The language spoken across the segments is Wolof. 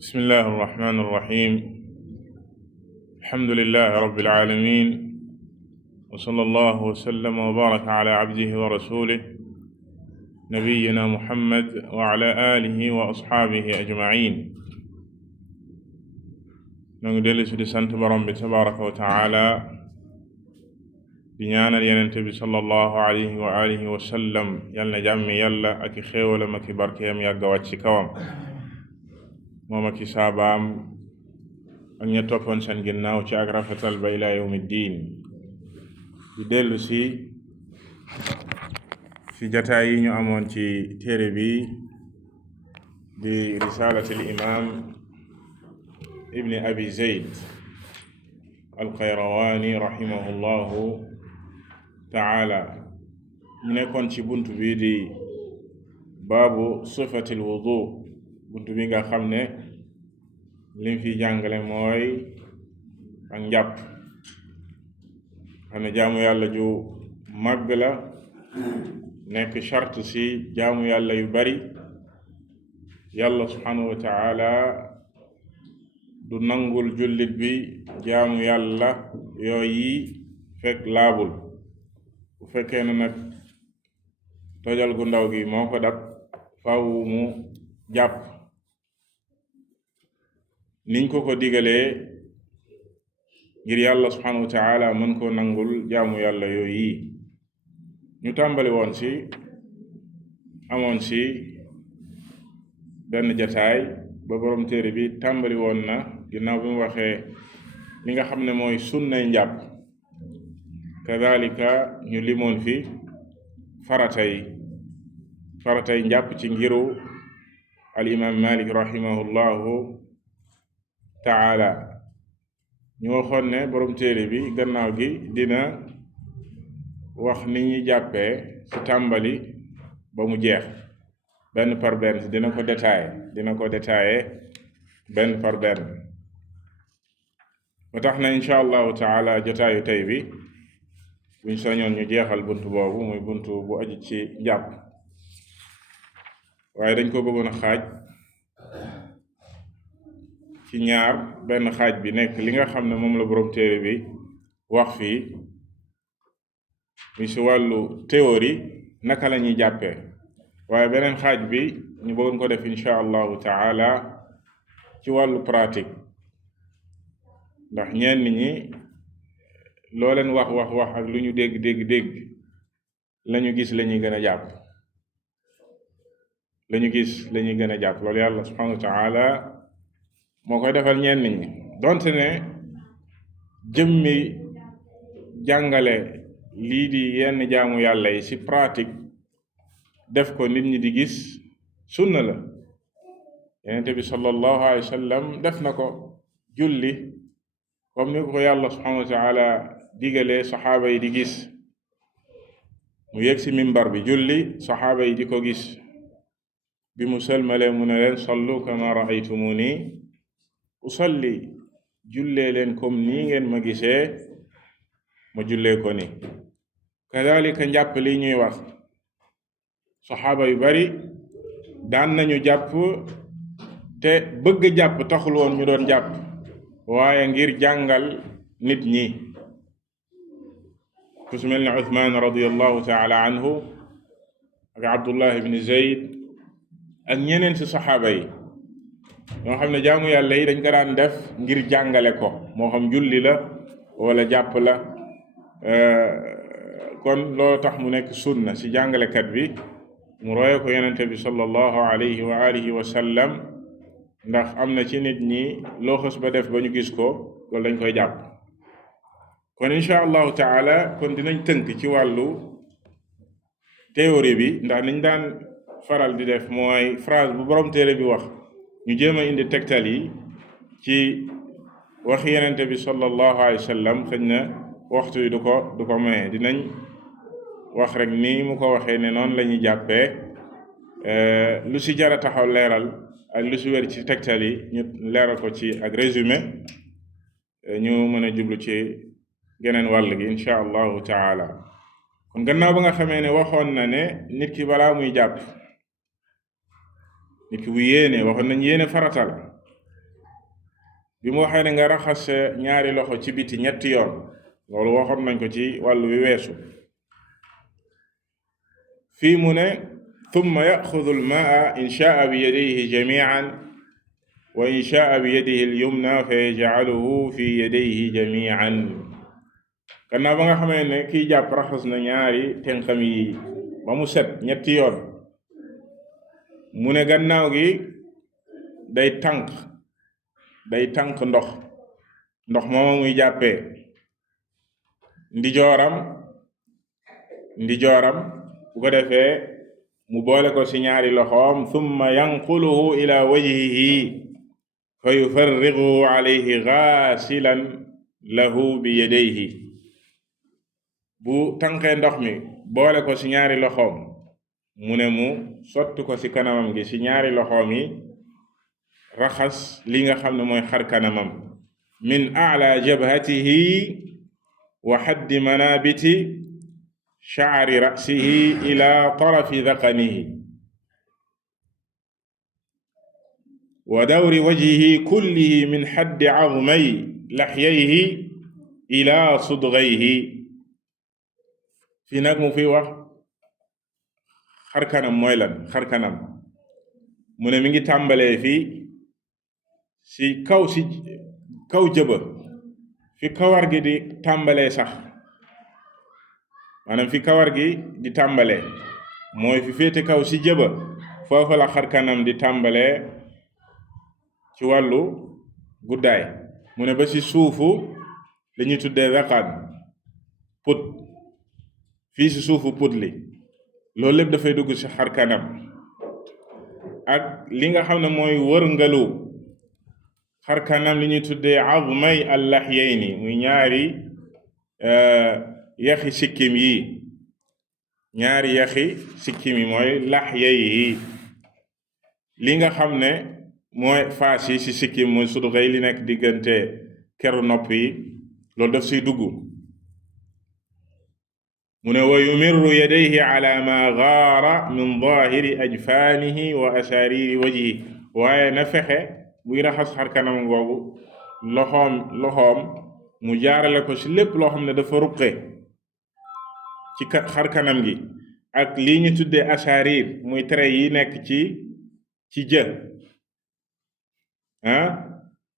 بسم الله الرحمن الرحيم. الحمد لله رب العالمين، وصلى الله وسلم وبارك على عبده ورسوله نبينا محمد وعلى آله وأصحابه أجمعين. ngi dellu si di sant borom bi tabaraka wa taala di ñaanal Yonent bi sallallahu alayhi wa alihi wa sallam yal na jàmmi yàlla ak i xéewalam ak i barkeem yàgg wàcc ci kawam moom ak i saabaam ak ña toppoon seen ginnaaw ci ak rafetal ba ilaa yawmi diin. di dellu si jataay yi ñu amoon ci téere bi di risalatul imam ibni abi zayd alxayrawaani rahimahullahu taala. ñu nekkoon ci buntu bi di baabu sifatil wudu, buntu bi nga xam ne lim fi jàngale mooy ak njàpp, xam ne jaamu yàlla ju màgg la, nekk charte ci jaamu yàlla yu bari. yàlla subhanahu wa taala du nangul jullit bi jaamu yàlla yooyi fekk laabul. bu fekkee ne nag tojal gu ndaw gi moo ko dab, faw mu jàpp niñ ko digalee ngir yàlla subhanahu wa taala mën koo nangul jaamu yàlla yooyi. ñu tàmbali woon ci amoon ci benn jataay ba borom téere bi tàmbali woon na ginnaaw bi mu waxee li nga xam ne mooy sunnay njàpp, kadalika ñu limoon fi faratay njàpp ci ngiru al imam Malik rahimahullahu taala. ñu waxoon ne borom téere bi gannaaw gi dina wax ni ñuy jàppee ci tàmbali ba mu jeex benn par benn, dina ko détaillé benn par benn. ba tax na insha allahu taala jotaayu tey bi buñ sañoon ñu jeexal buntu boobu, muy buntu bu aju ci njàpp, waaye dañ ko bëggoon a xaaj ci ñaar. benn xaaj bi nekk li nga xam ne moom la borom téere bi wax fii mi ci wàllu théorie naka la ñuy jàppee, waaye beneen xaaj bi ñu bëggoon ko def insha allahu taala ci wàllu pratique, ndax ñenn ñi loo leen wax ak lu ñu dégg lañu gis la ñuy gën a jàpp loolu yàlla subhanahu wa taala moo koy defal ñenn ñi, donte ne jëmmi jàngale lii di yenn jaamu yàlla yi ci pratique def ko nit ñi di gis sunna la. Yonent bi sallallahu alayhi wa sallam def na ko julli comme ni ko yàlla subhanahu wa taala digalee saxaaba yi di gis, mu yegg ci mimbar bi julli, saxaaba yi di ko gis. bi mu sëlmalee mu ne leen sallu kama ra'aytumuni usalli, jullee leen comme nii ngeen ma gisee ma jullee ko ni. kadalika njàpp li ñuy wax, saxaaba yu bari daan nañu jàpp te bëgg jàpp taxul woon ñu doon jàpp, waaye ngir jàngal nit ñi. ku su mel ne Uthman radiyallahu taala anhu ak Abdullah ibn Zayd ak ñeneen ci saxaaba yi ñoo xam ne jaamu yàlla yi dañ ko daan def ngir jàngale ko, moo xam julli la wala jàpp la. kon loolu tax mu nekk sunna ci jàngalekat bi mu roye ko Yonent bi sallallahu alayhi wa alihi wa sallam, ndax am na ci nit ñi loo xës ba def ba ñu gis ko loolu dañ koy jàpp. kon insha allahu taala kon dinañ tënk ci wàllu théorie bi, ndax niñ daan faral di def mooy phrase bu borom téere bi wax ñu jéem a indi tegtal yi ci waxi Yonent bi sallallahu alayhi wa sallam. xëy na waxtu yi du ko maye, dinañ wax rek nii mu ko waxee ne noonu la ñuy jàppee. lu ci jara taxaw leeral ak lu ci wér ci tegtal yi ñu leeral ko ci ak résumé, ñu mën a jublu ci geneen wàll gi insha allahu taala. kon gannaaw ba nga xamee ne waxoon na ne nit ki balaa muy jàpp nit ki bu yéene, waxoon nañ yéene farata la, bi mu waxee ne nga raxas ñaari loxo ci biti ñetti yoon loolu waxoon nañ ko ci wàllu wi weesu. fii mu ne thumma yaxudu almaa in shaa bi yadayhi jamian wa in shaa bi yadihi alyumna fa yajcaluhu fi yadayhi jamian. gannaaw ba nga xamee ne kiy jàpp raxas na ñaari tenxam yi ba mu set ñetti yoon mu ne gannaaw gi day tànk ndox mooma muy jàppee ndijooram bu ko defee mu boole ko ci ñaari loxoom thumma yanquluhu ila wajhihi fa yufarriguhu alayhi gaasilan lahu bi yadayhi. bu tànqee ndox mi boole ko ci ñaari loxoom mu ne mu sotti ko ci kanamam gi ci ñaari loxoom yi raxas li nga xam ne mooy xar kanamam min a'la jabhatihi wa haddi manabiti sha'ri ra'sihi ila tarafi dhaqanihi wa dawri wajhihi kullihi min haddi 'azmay lahyayhi ila sudghayhi. fii nag mu fi wax xar kanam mooy lan xar kanam mu ne mi ngi tàmbalee fii ci kaw jëba fi kawar gi di tàmbalee sax maanaam fi kawar gi di tàmbalee mooy fi féete kaw ci jëba foofa la xar kanam di tàmbalee ci wàllu guddaay mu ne ba ci suufu li ñuy tuddee waqaan put fii ci suufu put li loolu lépp dafay dugg ci xar kanam ak li nga xam ne mooy wërngalu xar kanam li ñuy tuddee azmay allahyayni muy ñaari yaxi sikkim yi mooy lahyayhi li nga xam ne mooy faas yi ci sikkim mooy sudgay li nekk diggante keru nopp yi loolu daf siy dugg. mu ne wa yumirru yadayhi ala ma gaara min zahiri ajfaanihi wa ashariri wajhi waaye na fexe buy raxas xar kanam googu loxoom mu jaarale ko ci lépp loo xam ne dafa ruqe ci xar kanam gi ak lii ñu tuddee asharir muy tere yi nekk ci jë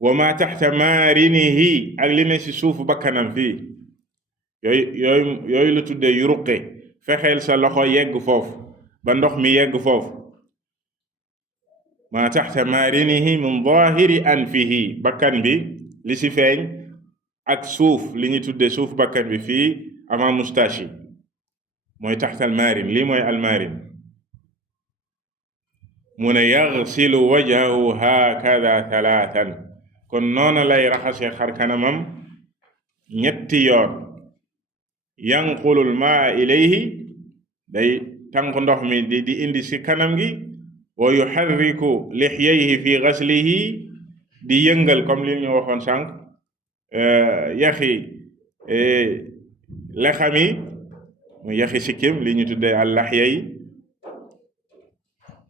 wa ma taxta maarinihi ak li ne ci suufu bakkanam fii yooyu la tuddee yu ruqe fexeel sa loxo yegg foofu ba ndox mi yegg foofu ma taxta maarinihi min zahiri anfihi bakkan bi li ci feeñ ak suuf li ñu tuddee suuf bakkan bi fii avant moustache yi mooy taxta almaarin lii mooy almaarin mu ne yaxsilu wajhahu hakada thalathan kon noona lay raxase xar kanamam ñetti yoon yanqulul maa ilayhi day tànk ndox mi di indi ci kanam gi wa yuharriku lihyayhi fi ghaslihi di yëngal comme li ñu waxoon sànq yaxi lexami mu yaxi sikkim li ñu tuddee al-lahyay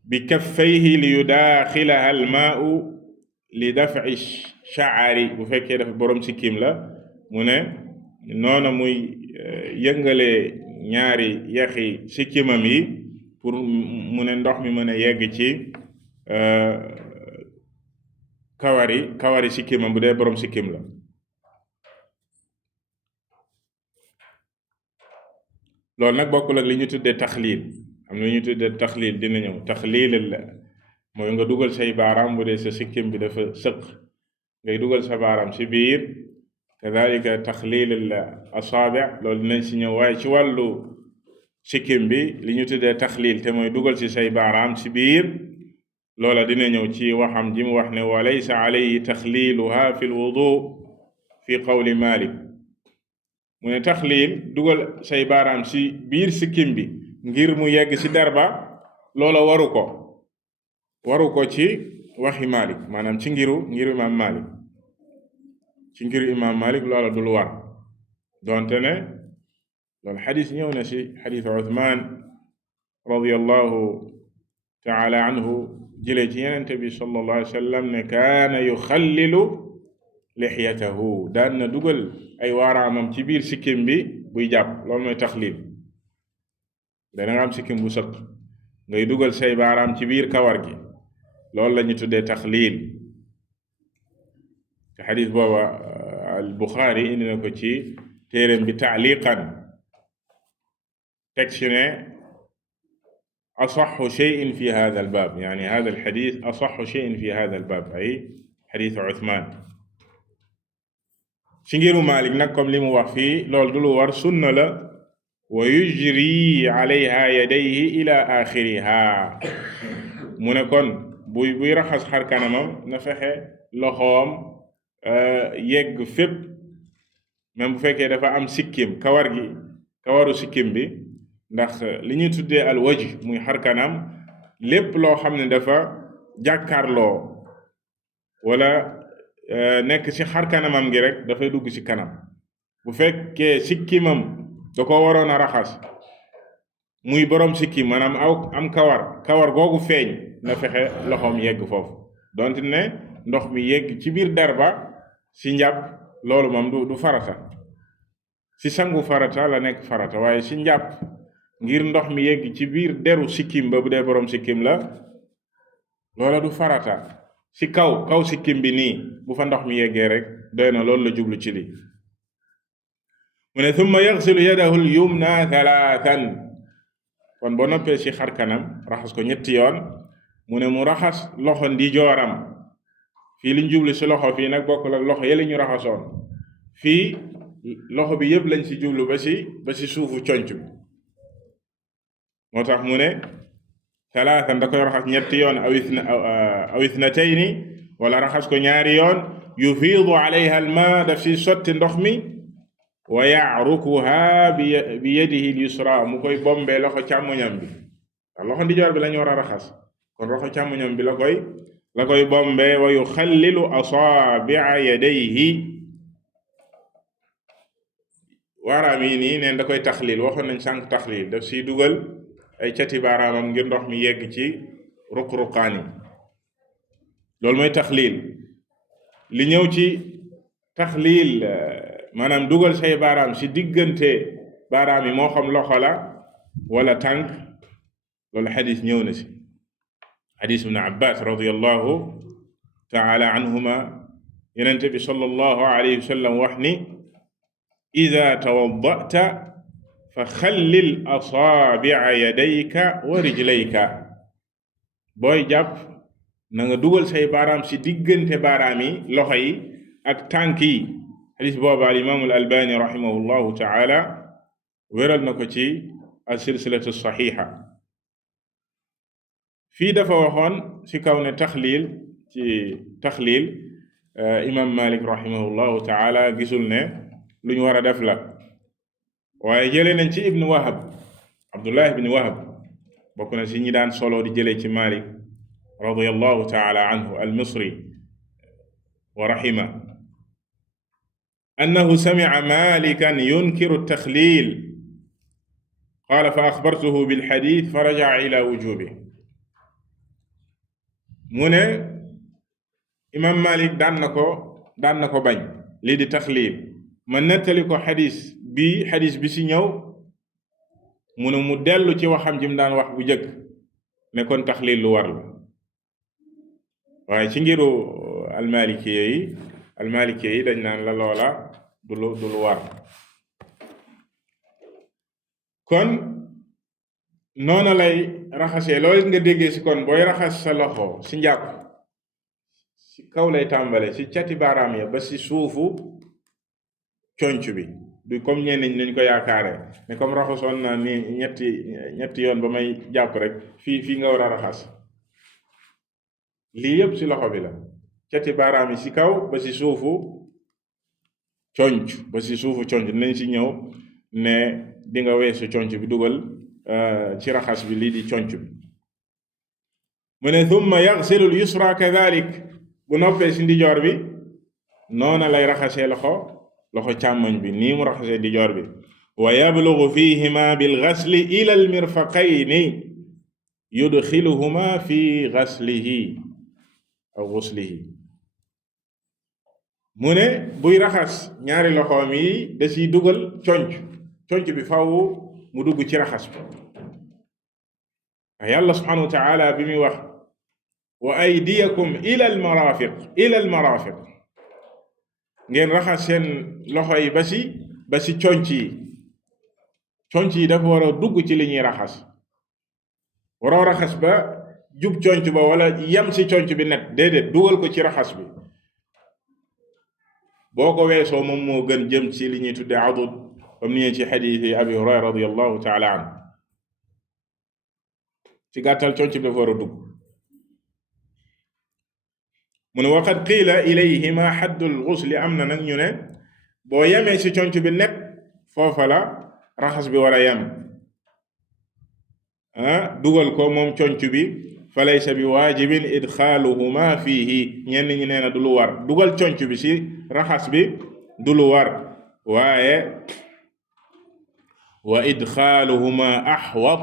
bi kaffayhi li yudaaxilaha al-maa'u li daf'i sha'ri bu fekkee dafa borom sikkim la mu ne noona muy yëngale ñaari yaxi sikkimam yi pour mu ne ndox mi mën a yegg ci kawari sikkimam bu dee borom sikkim la. loolu nag bokkul ak li ñu tuddee taxliil am na li ñu tuddee taxliil dina ñëw taxliil la mooy nga dugal say baaraam bu dee sa sikkim bi dafa sëq ngay dugal sa baaraam ci biir kadalika taxliil la asaabi loolu dinañ ci ñëw waaye ci wàllu sikkim bi li ñu tuddee taxliil te mooy dugal ci say baaraam ci biir loola dina ñëw ci waxam ji mu wax ne wa laysa alayhi taxliiluha fi lwudu fi qawli Malik mu ne taxliil dugal say baaraam ci biir sikkim bi ngir mu yegg ci derba loola waru ko ci waxi Malik maanaam ci ngiru imam Malik ci ngiru imam Malik loola dul war donte ne loolu xadis ñëw na ci xadisu Uthman radiyallahu taala anhu jëlee ci yenente bi sallallahu alayhi wa sallam ne kaana yuxallilu lixyatahu daan na dugal ay waaraamam ci biir sikkim bi buy jàpp. loolu mooy taxliil. dana nga am sikkim bu sëq ngay dugal say baaraam ci biir kawar gi, loolu la ñu tuddee taxliil. te xadis booba al Buxaari indi na ko ci téeréem bi taaliqan, teg ci ne asaxu cheyin fi hada al baab, yaani hada al xadis asaxu cheyin fi hada al baab, ay xadisu Usmaan. ci ngiru Maalik nag comme li mu wax fii, loolu du lu war, sunna la. wa yujri alayha yadayhi ila axiriha, mu ne kon buy raxas xar kanamam na fexe loxoom yegg fépp, même bu fekkee dafa am sikkim kawaru sikkim bi, ndax li ñuy tuddee al wajh muy xar kanam, lépp loo xam ne dafa jàkkaarloo wala nekk ci xar kanamam gi rek dafay dugg ci kanam. bu fekkee sikkimam da ko waroon a raxas, muy borom sikkim maanaam am kawar googu feeñ, na fexe loxoom yegg foofu. donte ne ndox mi yegg ci biir der ba ci njàpp, loolu moom du farata. ci sangu farata la nekk farata, waaye ci njàpp ngir ndox mi yegg ci biir deru sikkim ba bu dee borom sikkim la, loola du farata. ci kaw sikkim bi nii bu fa ndox mi yeggee rek doy na, loolu la jublu ci li. mu ne thumma yaxsilu yadahu al yumna thalathan, kon boo noppee ci xar kanam raxas ko ñetti yoon. mu ne mu raxas loxo ndijooram. fii liñ jublu ci loxo fii nag bokkul ak loxo yële ñu raxasoon. fii loxo bi yëpp lañ ci jublu ba ci suufu conc bi. moo tax mu ne thalathan da koy raxas ñetti yoon aw ithnatayni, wala raxas ko ñaari yoon. yufiidu alayha al ma, daf ci sotti ndox mi. wa ya'rukuha bi yadihi al yusra, mu koy bombee loxo càmmoñam bi. ndax loxo ndijoor bi lañu war a raxas, kon loxo càmmoñam bi la koy bombee. wa yuxallilu asaabi'a yadayhi, waaraam yi nii neen da koy taxliil. waxoon nañ sànq taxliil, daf siy dugal ay cati baaraamam ngir ndox mi yegg ci ruq-ruqaan yi. loolu mooy taxliil. li ñëw ci taxliil maanaam dugal say baaraam ci diggante baaraam yi, moo xam loxo la wala tànk, loolu xadis ñëw na ci xadis ibn Abbas radiyallahu taala anhuma. Yonent bi sallallahu alayhi wa sallam wax ni ida tawaddata fa xallil asaabi'a yadayka wa rijlayka, booy jàpp na nga dugal say baaraam ci diggante baaraam yi, loxo yi ak tànk yi. xadis boobu al imaamu al albani rahimahullahu taala wéral na ko ci as-silsilatu saxiixa. fii dafa waxoon ci kaw ne taxliil imaam Malik rahimahullahu taala gisul ne lu ñu war a def la, waaye jëlee nañ ci ibnu Wahab, Abdullah ibnu Wahab bokk na ci ñi daan solo di jëlee ci Malik radiyallahu taala anhu al-Misri wa rahima, annahu sami'a Malikan yunkiru at-taxliil qaala fa axbartuhu bil-xadiis fa raja'a ilaa wujuubihi. mu ne imaam Malik daan na ko bañ lii di taxliil. ma nettali ko xadis bi ci ñëw, mu ne mu dellu ci waxam ji mu daan wax bu jëkk ne kon taxliil lu war la. waaye ci ngiru almaliki yi dañ naan la loola du lu war. kon noona lay raxasee. loolu nga déggee ci kon booy raxas sa loxo ci njàpp ci kaw lay tàmbale ci cati baaraam ya ba ci suufu conc bi, du comme ñenn ñi ñu ko yaakaare ne comme raxasoon na ni ñetti yoon ba may jàpp rek fii nga war a raxas. lii yëpp ci loxo bi la, cati baaraam yi ci kaw ba ci suufu conc dinañ ci ñëw ne di nga weesu conc bi dugal ci raxas bi lii di conc bi. mu ne thumma yaxsilu al yusra kadhalik, bu noppee ci ndijoor bi noona lay raxasee loxo càmmoñ bi nii mu raxasee ndijoor bi. wa yablughu fihima bil ghasli ila al mirfaqayni yudxiluhuma fi ghaslihi aw ghuslihi. mu ne buy raxas ñaari loxoom yi da ciy dugal conc bi faw mu dugg ci raxas bi yàlla subhanahu wa taala bi muy wax wa aydiyakum ila al marafiq ngeen raxas seen loxo yi ba ci conc yi dafa war a dugg ci li ñuy raxas waroo raxas ba jub conc ba wala yem ci conc bi net déedéet dugal ko ci raxas bi boo ko weesoo moom moo gën jëm ci li ñuy tudde adud comme ni ci xadiisi abi hurayra radiyallahu taala anhu ci gàttal conc bi dafa war a dugg mu ne waqad qiila ilayhima xaddul gusli am na nag ñu ne boo yemee ci conc bi net foofa la raxas bi war a yem dugal ko moom conc bi fa laysa bi waajibin idxaaluhuma fiihi ñenn ñi nee na du lu war dugal conc bi ci raxas bi du lu war waaye wa idxaaluhuma axwat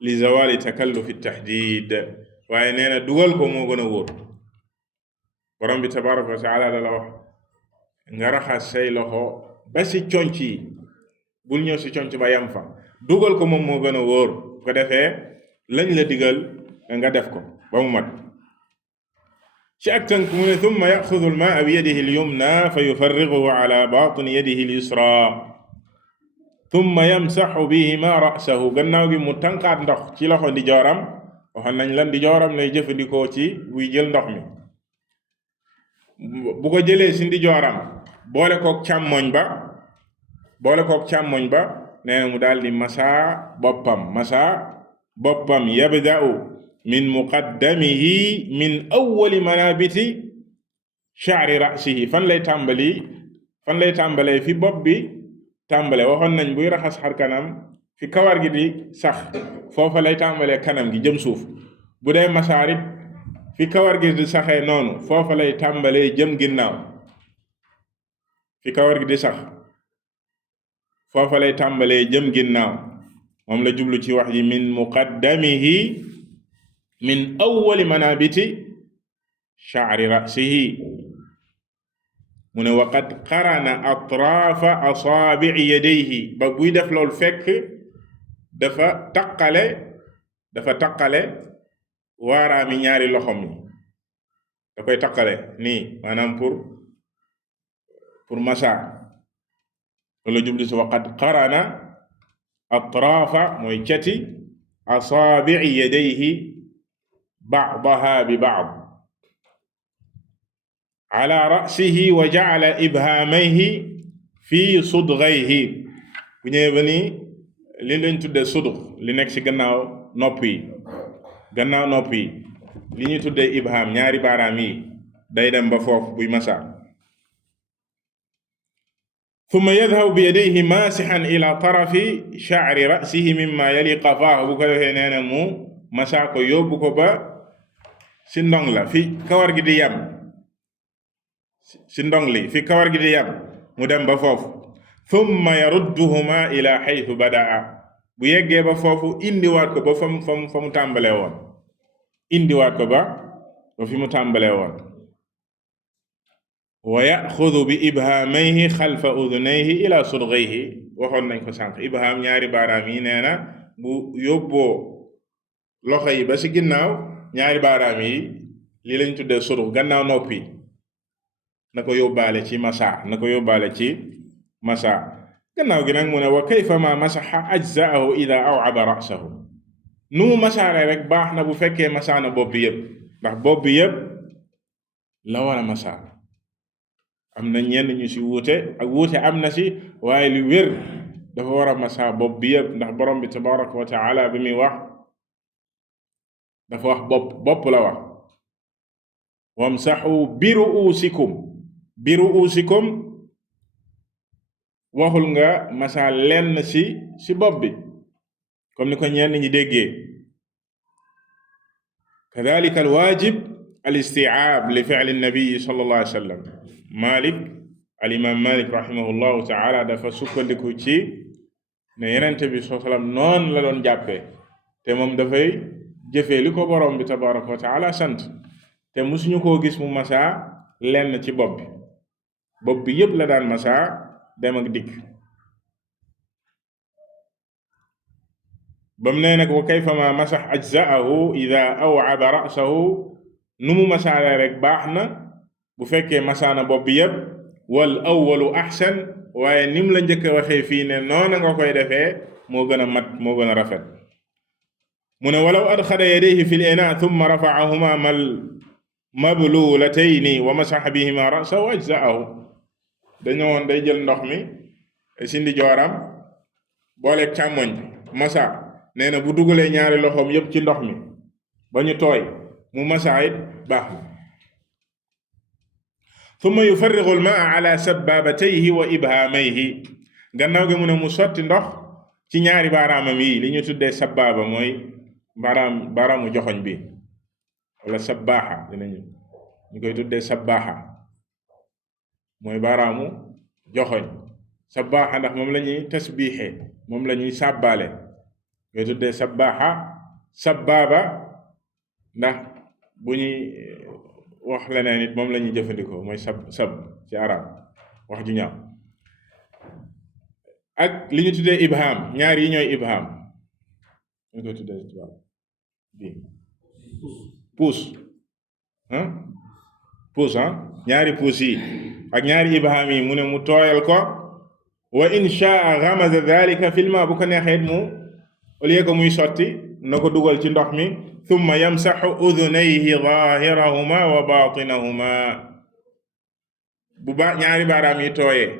li zawali takallufi tahdid waaye nee na dugal ko moo gën a wóor borom bi tabaraka wa taala da la wax nga raxas say loxo ba ci conc yi bul ñëw ci conc ba yam fa dugal ko moom moo gën a wóor bu ko defee lañ la digal nga def ko ba mu mat ci ak tënk mu ne thumma yaxudu almaa bi yadihi alyumna fa yufarriguhu ala batini yadihi alyusra thumma yamsaxu bihima ra'sahu gannaaw gi mu tànqaat ndox ci loxo ndijooram waxoon nañ la ndijooram lay jëfandikoo ci buy jël ndox mi bu ko jëlee ci ndijooram boole kook càmmoñ ba nee na mu daal di masaa boppam yabda'u min muqaddamihi min awwali manabiti sha'ri ra'sihi fan lay tàmbalee fi bopp bi tàmbale waxoon nañ buy raxas xar kanam fi kawar gi di sax foofa lay tàmbalee kanam gi jëm suuf bu dee masaarit fi kawar gi di saxee noonu foofa lay tàmbalee jëm ginnaaw fi kawar gi di sax foofa lay tàmbalee jëm ginnaaw moom la jublu ci wax ji min muqaddamihi min awwali manabiti sha'ri ra'sihi mu ne waqad qarana atrafa asaabi'i yadayhi ba buy def loolu fekk dafa taqale waaraami ñaari loxom yi da koy taqale nii maanaam pour masa loolu jublu ci waqad qarana atrafa mooy cati asaabi'i yadayhi ba'daha bi ba'd ala ra'sihi wa ja'ala ibhamayhi fi sudghayhi bu ñëwee ba nii li lañ tudde sudg li nekk ci gannaaw nopp yi li ñuy tuddee ibham ñaari baaraam yi day dem ba foofu buy masa thumma yadhabu bi yadayhi masihan ila tarafi sha'ri ra'sihi mimma yali qafaahu bu ko defee nee na mu masa ko yóbbu ko ba ci ndong la fi kawar gi di yam ci ndong li fi kawar gi di yam mu dem ba foofu thumma yarudduhuma ila haythu bada'a bu yeggee ba foofu indiwaat ko ba fa mu tàmbalee woon indiwaat ko ba fi mu tàmbalee woon wa yaxudu bi ibhamayhi xalfa udunayhi ila sudghayhi waxoon nañ ko sànq ibham ñaari baaraam yi nee na bu yóbboo loxo yi ba ci ginnaaw ñaari baaraam yi li lañ tuddee sudg gannaaw noppi na ko yóbbaale ci masa gannaaw gi nag mu ne wa kayfa ma masaxa ajzaahu ida aw'aba ra'sahu nu mu masaare rek baax na bu fekkee masaana bopp bi yëpp ndax bopp bi yëpp la war a masaa am na ñenn ñu ci wuute ak wuute am na ci waaye lu wér dafa war a masaa bopp bi yëpp ndax borom bi tabaraka wa taala bi muy wax dafa wax bopp la wax wamsaxu bi ru'usikum waxul nga masaa lenn ci bopp bi comme ni ko ñenn ñi déggee kadhalika alwaajib alisti'aab li fi'li nabi sallallahu alayhi wa sallam Imam Malik rahimahullahu ta'ala dafa sukkandiku ci ne Yonent bi sallallahu alayhi wa sallam noonu la doon jàppee te moom dafay jëfee li ko borom bi tabaraka wa ta'ala sant te musuñu koo gis mu masaa lenn ci bopp bi bopp bi yépp la daan masa dem ak dikk. ba mu nee nag wa kayfama masax ajzaahu ida awcaba rasahu nu mu masaale rek baax na bu fekkee masaana bopp bi yépp wal awwalu axsan waaye ni mu la njëkk a waxee fii ne noona nga koy defee moo gën a mat moo gën a rafet. mu ne walaw adxala yadayhi fi l ina thumma rafacahuma mablulatayni wa masaxa bihima rasahu ajzaahu. dañoo woon day jël ndox mi si ndijooram booleeg càmmoñ bi masa nee na bu dugalee ñaari loxoom yépp ci ndox mi ba ñu tooy mu masaa it baax na. thumma yufarrigu almaa ala sabaabatayhi wa ibhaamayhi gannaaw gi mu ne mu sotti ndox ci ñaari baaraamam yi li ñu tuddee sabaaba mooy baaraamu joxoñ bi wala sabaaxa dinañu ñu koy tuddee sabaaxa mooy baaraamu joxoñ. sabaaxa ndax moom la ñuy tasbiixee moom la ñuy sàbbaale ngay tuddee sabaaxa. sabaaba ndax bu ñuy wax leneen it moom la ñuy jëfandikoo mooy sab ci arab wax ju ñaaw. ak li ñu tuddee ibham ñaar yi ñooy ibham ñu koy tuddee tubaab bi puus puus ñaari puus yi ak ñaari ibham yi mu ne mu tooyal ko. wa in shaa gamaza dalika fil ma bu ko neexee mu au lieu que muy sotti na ko dugal ci ndox mi. thumma yamsaxu udunayhi zahirahuma wa batinahuma bu ñaari baaraam yi tooyee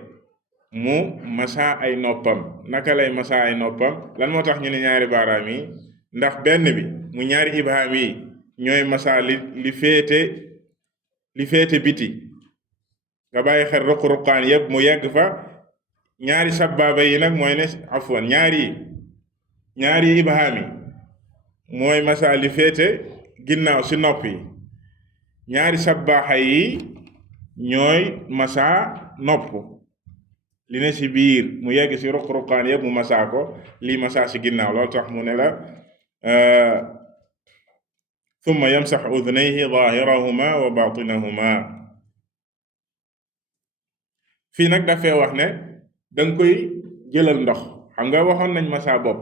mu masa ay noppam. naka lay masa ay noppam? lan moo tax ñu ne ñaari baaraam yi? ndax benn bi mu ñaari ibham yi ñooy masa li féete biti nga bàyyi xel ruq-ruqaan yépp mu yegg fa. ñaari sabbaaba yi nag mooy ne afwan ñaari ibham yi mooy masa li féete ginnaaw si nopp yi. ñaari sabbaaxa yi ñooy masa nopp li ne si biir mu yegg si ruq-ruqaan yëpp mu masa ko lii masa si ginnaaw. loolu tax mu ne la thumma yamsax udunayhi zahirahuma wa batinahuma. fii nag dafee wax ne danga koy jëlal ndox. xam nga waxoon nañ masa bopp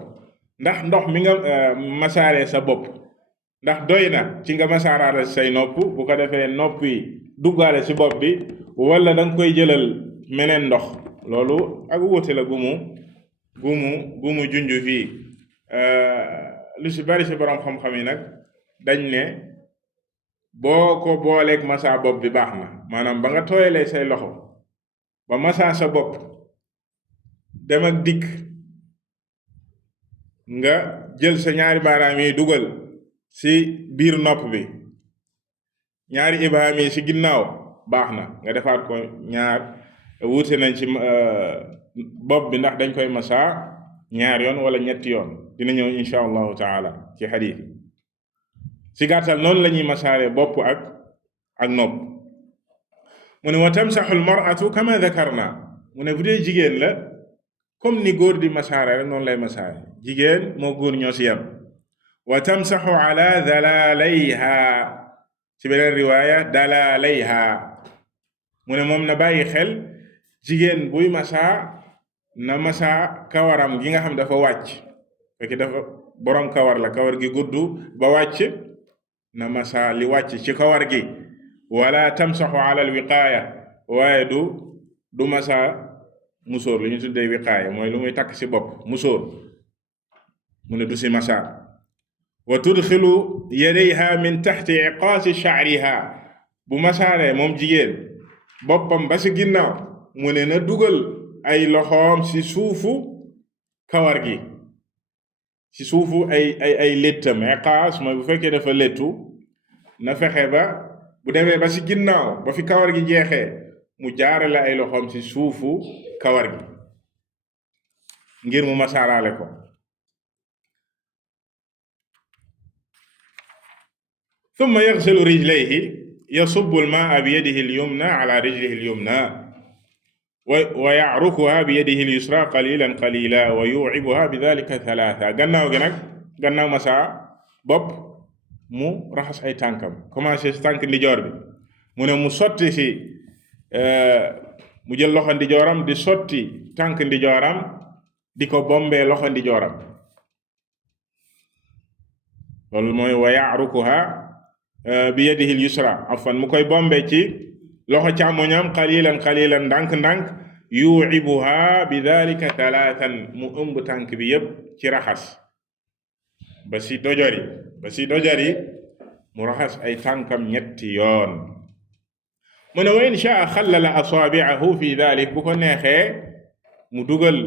ndax ndox mi nga masaaree sa bopp ndax doy na ci nga masaaraale say nopp bu ko defee nopp yi duggaale ci bopp bi wala danga koy jëlal meneen ndox. loolu ak wuute la gu mu junj fii. lu ci bari ci borom xam-xam yi nag dañ ne boo ko booleeg masa bopp bi baax na. maanaam ba nga tooyalee say loxo ba masa sa bopp dem ak dikk nga jël sa ñaari baaraam yi dugal ci biir nopp bi ñaari ibham yi ci ginnaaw baax na nga defaat ko ñaar. wuute nañ ci bopp bi ndax dañ koy masa ñaar yoon wala ñetti yoon dina ñëw insha allahu taala ci xadiis. ci gàttal noonu la ñuy masaare bopp ak nopp. mu ne wa tamsaxu almar'atu kama dakarna. mu ne bu dee jigéen la comme ni góor di masaare rek noonu lay masaare. jigéen moo góor ñoo ci yam. wa tamsaxu ala dalalayha ci beneen riwaaya dalalayha. mu ne moom na bàyyi xel jigéen buy masa na masa kawaram gi nga xam dafa wàcc fekk dafa borom kawar la kawar gi gudd ba wàcc na masa li wàcc ci kawar gi. wala tamsaxu ala alwiqaaya waaye du masa musóor lu ñu tuddee wiqaaya mooy lu muy takk ci bopp musóor mu ne du ci masa. wa tudxilu yadayha min taxti iqaasi sha'riha. bu masaaree moom jigéen boppam ba ci ginnaaw mu ne na dugal ay loxoom ci suufu kawar gi ci suufu ay léttam. iqaas mooy bu fekkee dafa léttu na fexe ba bu demee ba ci ginnaaw ba fi kawar gi jeexee mu jaarale ay loxoom ci suufu kawar gi ngir mu masaaraale ko. thumma yaghsilu rijlayhi yasubbu al-maa'a bi yadihi al-yumna ala rijlihi al-yumna wa ya'rukuha bi yadihi al-yusra qalilan qalila wa yu'ibuha bi dhalika thalatha. gannaaw gi nag gannaaw masa bopp mu raxas ay tànkam commencé ci tànk ndijoor bi mu ne mu sotti ci mu jël loxo ndijooram di sotti tànk ndijooram di ko bombee loxo ndijooram loolu mooy wa ya'rukuha bi yadihi al-yusra afwan mu koy bombee ci loxo càmmoñam qalilan ndànk-ndànk yu'ibuha bi dhalika thalathan mu ëmb tànk bi yépp ci raxas ba si dojori mu raxas ay tànkam ñetti yoon mu ne wa in shaa xallala asaabi'ahu fi dhalik bu ko neexee mu dugal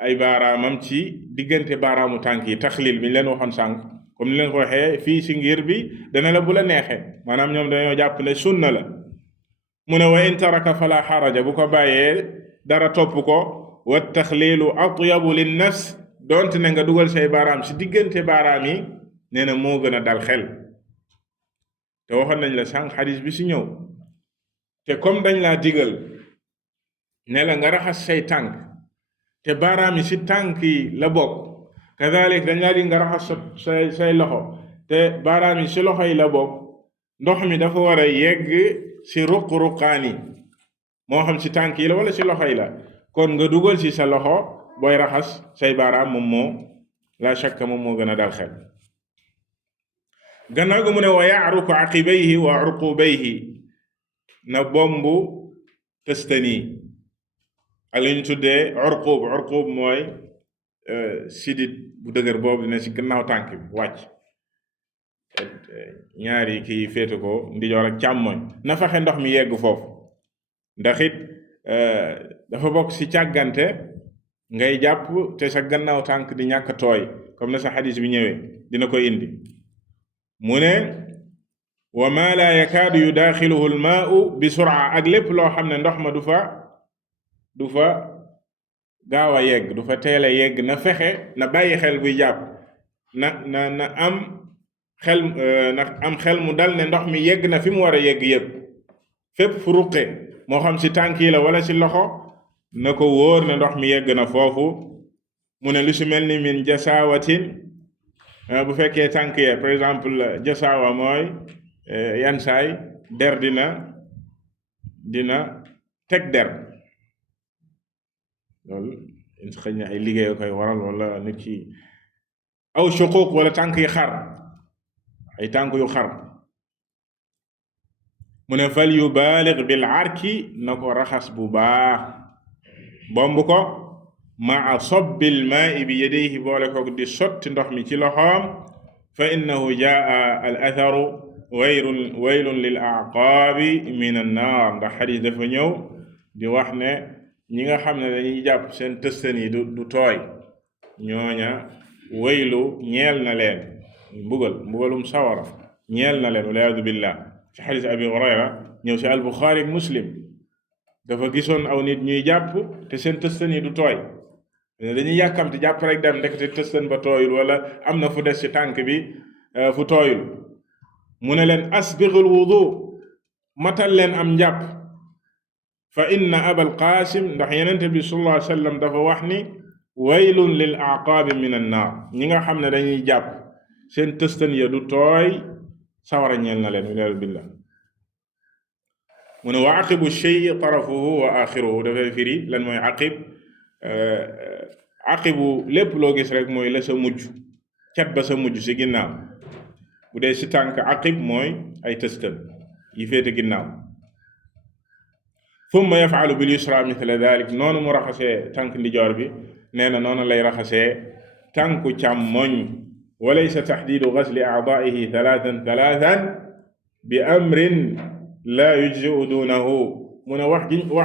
ay baaraamam ci diggante baaraamu tànk yi taxlil bi ñu leen waxoon sànq comme ni leen ko waxee fii si ngir bi dana la bu la neexee maanaam ñoom dañoo jàpp ne sunna la mu ne wa in taraka fala xaraja bu ko bàyyee dara topp ko wa taxlilu atyabu linnafs donte ne nga dugal say baaraam si diggante baaraam yi nee na moo gën a dal xel te waxoon nañ la sànq xadis bi si ñëw te comme dañ laa digal ne la nga raxas say tànk te baaraam yi si tànk yi la bokk kadalik dañ laa di nga raxas say loxo te baaraam yi si loxo yi la bokk ndox mi dafa war a yegg si ruq-ruqaan yi moo xam si tànk yi la wala si loxo yi la kon nga dugal si sa loxo booy raxas say baaraam moom moo la shakka moom moo gën a dal xel gannaaw gu mu ne wa ya'ruku aqibayhi wa urqubayhi na bombu tëstani ak li ñu tuddee urqub mooy sidit bu dëgër boobu dina ci gannaaw tànk bi wàcc ñaari kii féete ko ndijoor ak càmmoñ na fexe ndox mi yegg foofu ndax it dafa bokk ci càggante ngay jàpp te sa gannaaw tànk di ñàkk tooy comme na sa xadis bi ñëwee dina ko indi mu ne wa ma la yakaadu yudaaxiluhu almaau bi sura ak lépp loo xam ne ndox ma du fa gaaw a yegg du fa teel a yegg na fexe na bàyyi xel buy jàpp na am xel mu dal ne ndox mi yegg na fi mu war a yegg yépp fépp fu ruqe moo xam ci tànk yi la wala ci loxo na ko wóor ne ndox mi yegg na foofu mu ne lu ci mel ni min jasaawatin bu fekkee tànk yee par exemple jasaawa mooy yan saay der dina teg der loolu xëy na ay liggéey koy waral wala nit ki aw shuquq wala tànk yi xar ay tànk yu xar mu ne fal yubaalig bil arki na ko raxas bu baax bomb ko maa sobbil maa'i bi yadayhi boole ko di sotti ndox mi ci loxoom fa innahu jaa al atharu waylun lil aqaabi min an naar ndax xadis dafa ñëw di wax ne ñi nga xam ne dañuy jàpp seen tëstan yi du tooy ñooña waylu ñeel na leen mbugalum sawara ñeel na leen waliyaadu billah ci xadis abi hurayra ñëw si al buxaari ak muslim dafa gisoon aw nit ñuy jàpp te seen tëstan yi du tooy dañuy yàkkamti jàpp rek dem ndekete tëstan ba tooyul wala am na fu des ci tànk bi fu tooyul mu ne leen asbigul wudu matal leen am njàpp fa inna abal qaasim ndax yenente bi sallallahu alayhi wa sallam dafa wax ni waylun lil aqaabi min an naar ñi nga xam ne dañuy jàpp seen tëstan ya du tooy sawara ñeel na leen waliyaadu billah mu ne wa aqibu shey tarafuhu wa axiruhu dafay firi lan mooy aqibu lépp loo gis rek mooy la sa mujj cat ba sa mujj si ginnaaw bu dee si tànk aqib mooy ay tëstan yi féete ginnaaw thumma yafaalu bil yusra mithla dalik noonu mu raxasee tànk ndijoor bi nee na noonu lay raxasee tànku càmmoñ wa laysa taxdiidu gasli aadaihi thalathan bi amrin la yujzi'u dunahu mu ne wax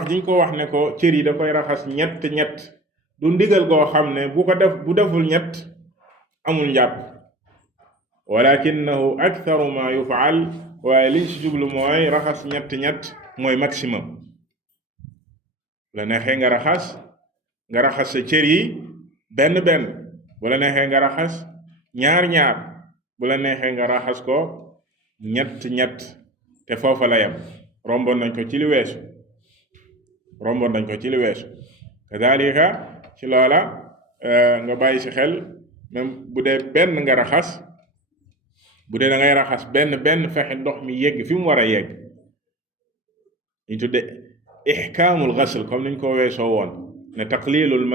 jiñ ko wax ne ko cër yi da koy raxas ñett du ndigal goo xam ne bu deful ñett amul njàpp walakinahu aktharu ma yufaal waaye liñ si jublu mooy raxas ñett mooy maximum la neexee nga raxas sa cër yi benn bu la neexee nga raxas ñaar bu la neexee nga raxas ko ñett te foofa la yam romboon nañ ko ci li weesu kadalika ci loola nga bàyyi ci xel même bu dee benn nga raxas bu dee da ngay raxas benn fexe ndox mi yegg fi mu war a yegg ñu tudde ixkaamul ghasl comme niñ ko weesoo woon ne taqlilul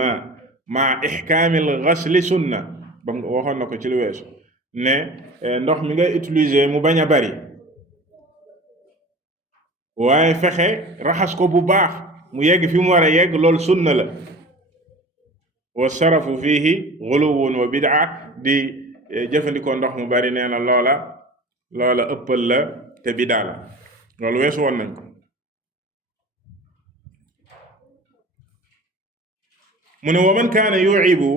ma ixkaamil ghasli sunna ba waxoon na ko ci lu weesu ne ndox mi nga utiliser mu bañ a bari waaye fexe raxas ko bu baax mu yegg fi mu war a yegg loolu sunna la. wa sarafu fiihi guluwun wa bid'a di jëfandikoo ndox mu bari nee na loola ëppal la te bidaa la loolu weesu woon nañ ko. mu ne wa man kaana yu'ibu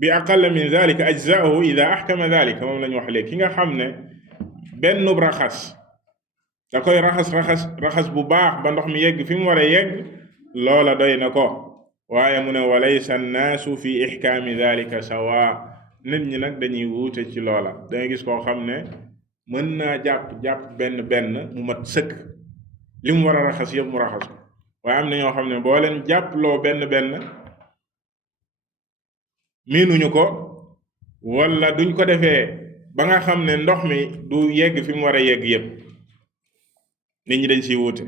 bi aqalla min dhalika ajza'ahu idha ahkama dhalika moom lañu wax léegi ki nga xam ne bennub raxas da koy raxas bu baax ba ndox mi yegg fi mu war a yegg loola doy na ko. waaye mu ne walaysa annaasu fi ihkaami dhalika sawa nit ñi nag dañuy wuute ci loola. dangay gis koo xam ne mën naa jàpp benn mu mat sëkk li mu war a raxas yëpp mu raxas ko waaye am na ñoo xam ne boo leen jàpploo benn miinuñu ko wala duñ ko defee ba nga xam ne ndox mi du yegg fi mu war a yegg yëpp nit ñi dañ siy wuute.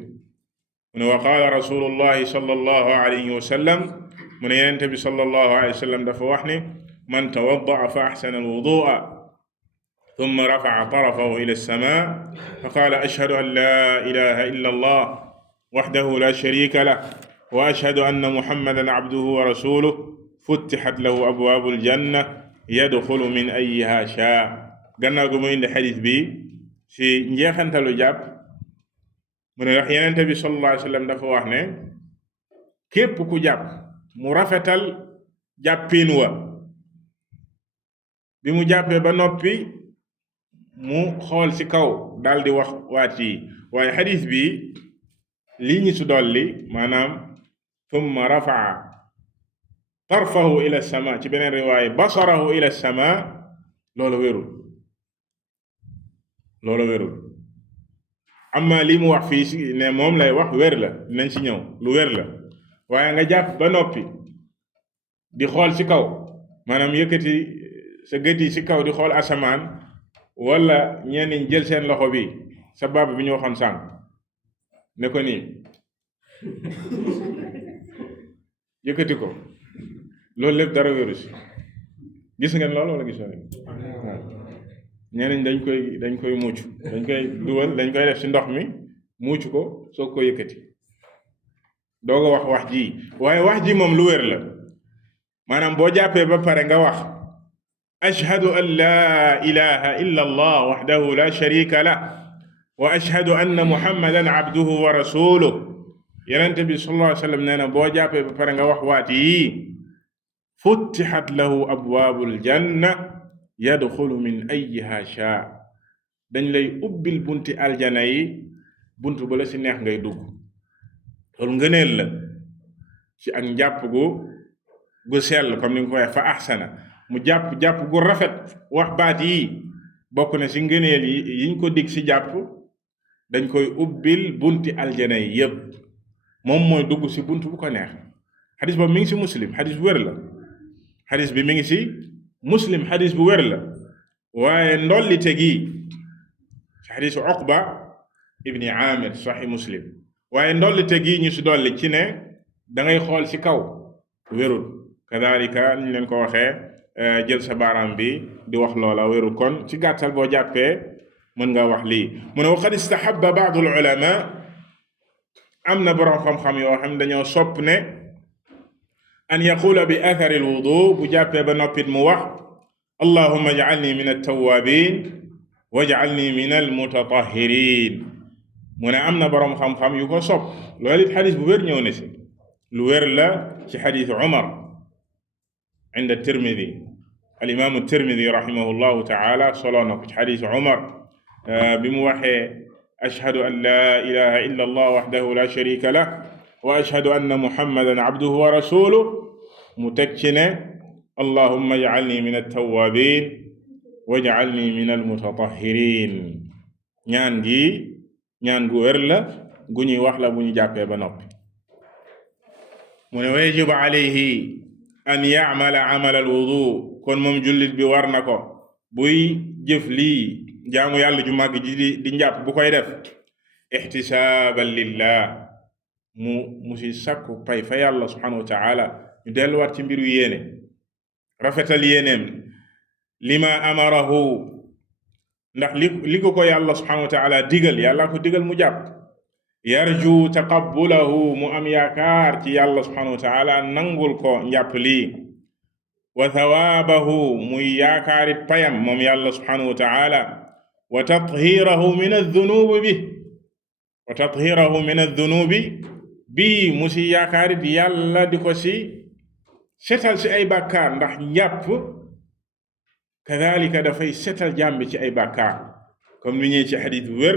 mu ne wa qaala rasulullahi sallallahu alayhi wa sallam mu ne yenente bi sallallahu alayhi wa sallam dafa wax ne man tawaddaa fa axsana alwudua thumma rafaca tarafahu ila alsama fa qaala ashhadu an la ilaha illa allah waxdahu la sharika lah wa ashhadu anna muhammadan abduhu wa rasuluh futtixat lahu abwaabu aljanna yadxulu min ayyiha shaa. gannaaw gu mu indi xadis bi ci njeexantalu jàpp mu ne wax yenente bi sallallahu alayhi wa sallam dafa wax ne képp ku jàpp mu rafetal jàppin wa bi mu jàppee ba noppi mu xool ci kaw daldi wax waat yi. waaye xadis bi lii ñi su dolli maanaam thumma rafaa tarfahu ila sama ci beneen riwaaya basarahu ila sama loolu wérul amma lii mu wax fii si ne moom lay wax wér la nañ ci ñëw lu wér la waaye nga jàpp ba noppi di xool ci kaw maanaam yëkkati sa gët yi ci kaw di xool asamaan wala ñenn jël seen loxo bi sa baab bi ñu waxoon sànq ne ko nii yëkkati ko loolu lépp dara wéru si. gis ngeen loolu wala gisoo ngeen waaw ñeneen dañ koy muuc dañ koy dugal dañ koy def ci ndox mi muuc ko soo ko yëkkati doo ko wax ji waaye wax ji moom lu wér la maanaam boo jàppee ba pare nga wax ashhadu an la ilaha illa allah wahdahu la sharika lah wa ashhadu anna muhammadan abduhu wa rasuluh. yenente bi sallallahu alayhi wa sallam nee na boo jàppee ba pare nga wax waat yi futtixat lahu abwaabul janna yadxulu min ayyiha shaa dañ lay ubbil bunti aljana yi bunt ba la ci neex ngay dugg. loolu ngëneel la ci ak njàpp gu sell comme ni nga ko waxee fa ahsana mu jàpp gu rafet wax baat yi bokk na ci ngëneel yiñ ko dig ci jàpp dañ koy ubbil bunti aljana yi yépp moom mooy dugg ci bunt bu ko neex. xadis boobu mi ngi ci muslim xadis bu wér la xadis bi mi ngi ci muslim xadis bu wér la waaye ndollite gi ci xadisu Uqba ibni Amir saxi muslim waaye ndollite gi ñu ci dolli ci ne da ngay xool ci kaw wérul kadalika ñu leen ko waxee jël sa baaraam bi di wax loola wérul. kon ci gàttal boo jàppee mën nga wax lii. mu ne wa qad istahabba ba'du al-ulama am na boroom xam-xam yoo xam dañoo sopp ne an yaqula bi athari al-wudu bu jàppee ba noppit mu wax allahumma ij'alni min at-tawwabin waj'alni min al-mutatahhirin. mu ne am na boroom xam-xam yu ko sopp loolu it xadis bu wér ñëw na si lu wér la ci xadis Umar inda Tirmidi al-imaamu Tirmidi rahimahullahu ta'ala solo na ko ci xadis Umar bi mu waxee ashhadu an la ilaha illa allah wahdahu la sharika lah wa ashhadu anna muhammadan abduhu wa rasuluhu mu teg ci ne allahumma ij'alni min at-tawwabin waj'alni min al-mutatahhirin. ñaan gu wér la gu ñuy wax la bu ñu jàppee ba noppi. mu ne wa yajibu alayhi an ya'mala amala al-wudu kon moom jullit bi war na ko buy jëf lii jaamu yàlla ju màgg ji di njàpp bu koy def ihtisaaban lillah mu si sàkku pay fa yàlla subhanahu wa taala ñu delluwaat ci mbiru yéene rafetal yéeneem lima amarahu ndax li ko yàlla subhanahu wa taala digal yàlla ko digal mu jàpp yarju taqabbulahu mu am yaakaar ci yàlla subhanahu wa taala nangul ko njàpp lii wa thawaabahu muy yaakaarit payam moom yàlla subhanahu wa taala wa tathirahu min addunubi bi mu si yaakaarit yàlla di ko si setal si ay bàkkaar ndax njàpp kadhalika dafay setal jàmbi ci ay bàkkaar comme ni ñëwee ci xadis bu wér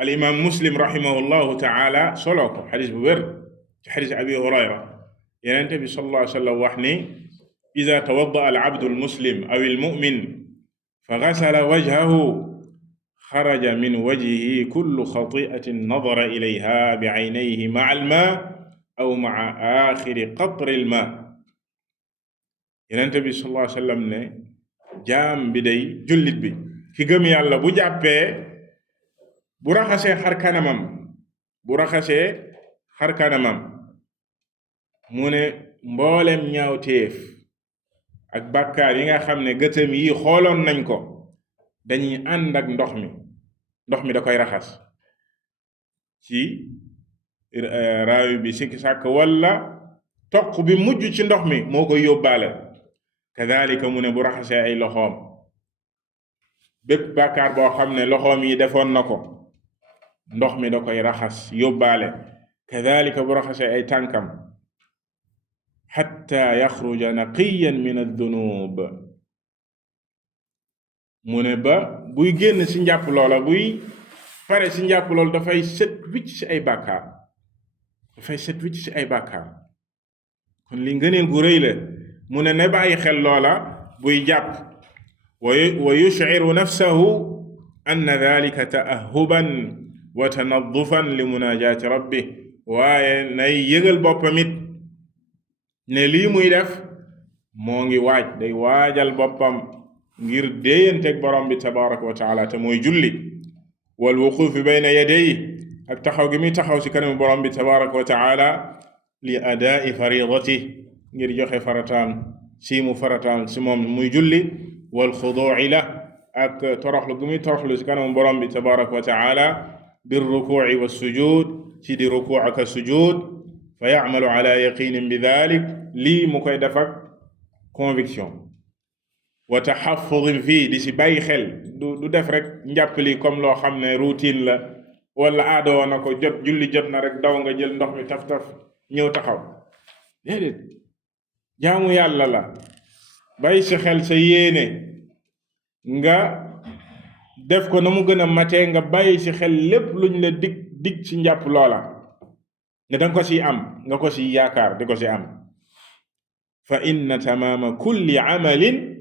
al imam muslim rahimahullahu taala solo ko xadis bu wér ci xadis abi hurayra yenente bi sallallahu alayhi wa sallam wax ni ida tawadda al abdu al muslim aw al mu'min fa gasala wajhahu xaraja min wajhihi kullu xati'atin nadara ilayha bi aynayhi ma'a al ma aw ma'a axiri qatri al ma yenente bi sallallahu alayhi wa sallam ne jaam bi day jullit bi ki gëm yàlla bu jàppee bu raxasee xar kanamam mu ne mboolem ñaawteef ak bàkkaar yi nga xam ne gëtëm yi xooloon nañ ko dañuy ànd ak ndox mi da koy raxas ci raawi bi sikki sàkk walla toq bi mujj ci ndox mi moo koy yóbbaale kadhalika mu ne bu raxasee ay loxoom bépp bàkkaar boo xam ne loxoom yi defoon na ko ndox mi da koy raxas yóbbaale kadhalika bu raxasee ay tànkam xatta yaxruja naqiyan min addunub mu ne ba buy génn ci njàpp loola buy pare ci njàpp loolu dafay set wicc ci ay bàkkaar kon li ngëneel gu rëy la mu ne ne bàyyi xel loola buy jàpp wa yushciru nafsahu anna dalika ta'ahuban wa tanaddufan li munaajaati rabbih waaye nay yëgal boppamit ne lii muy def moo ngi day waajal boppam ngir déeyanteeg borom bi tabaraka wa taala te mooy julli wal wuquufi bayna yadayhi ak taxaw gi muy taxaw ci kanamu borom bi tabaraka wa taala li adaa'i faridati ngir joxe farataam mu farataam ci moom muy julli wal xuduu'i la ak toroxlu gi muy toroxlu ci kanamu borom bi tabaraka wa taala bir rukuu'i was sujud ci di rukuu ak sujud fa ya'malu ala yaqinin bi dhalik lii mu koy def ak conviction wa taxaffudin fii di si bàyyi xel du def rek njàppali comme loo xam ne routine la wala aadoo na ko julli jot na rek daw nga jël ndox mi taf-taf ñëw taxaw déedéet jaamu yàlla la bàyyi si xel sa yéene nga def ko na mu gën a matee nga bàyyi si xel lépp luñ la dig ci njàpp loola ne danga ko si am nga ko si yaakaar di ko si am fa inna tamaama kulli amalin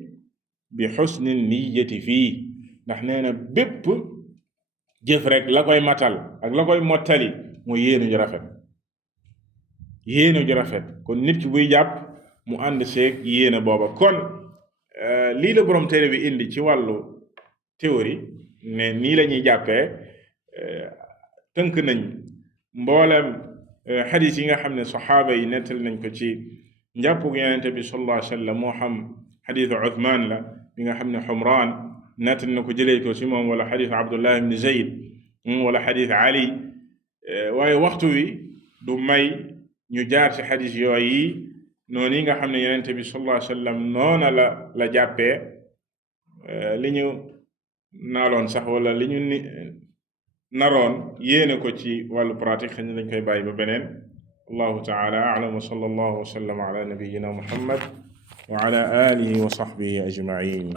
bi xusni niyati fii ndax nee na bépp jëf rek la koy matal ak la koy mottali mooy yéenu ju rafet kon nit ki buy jàpp mu ànd seeg yéene booba kon lii la boroom téere bi indi ci wàllu théorie ne nii la ñuy jàppee tënk nañ mboolem xadis yi nga xam ne saxaaba yi nettal nañ ko ci njàppug yonente bi sallallahu alayhi wa sallam moo xam xadisu Uthman la bi nga xam ne Humraan nettal na ko jëlee ko ci moom wala xadisu Abdullah ibn Zayd wala xadis Ali waaye waxtu wi du may ñu jaar ci xadis yooyu noonu yi nga xam ne yonente bi sallallahu alayhi wa sallam noona la jàppee li ñu naaloon sax wala li ñu naroon yéene ko ci wàllu pratique xëy na dañ koy bàyyi ba beneen allahu taala a'lam wa sallallahu wa sallam ala nabiyyina muhammad wa ala alihi wa sahbihi ajma'in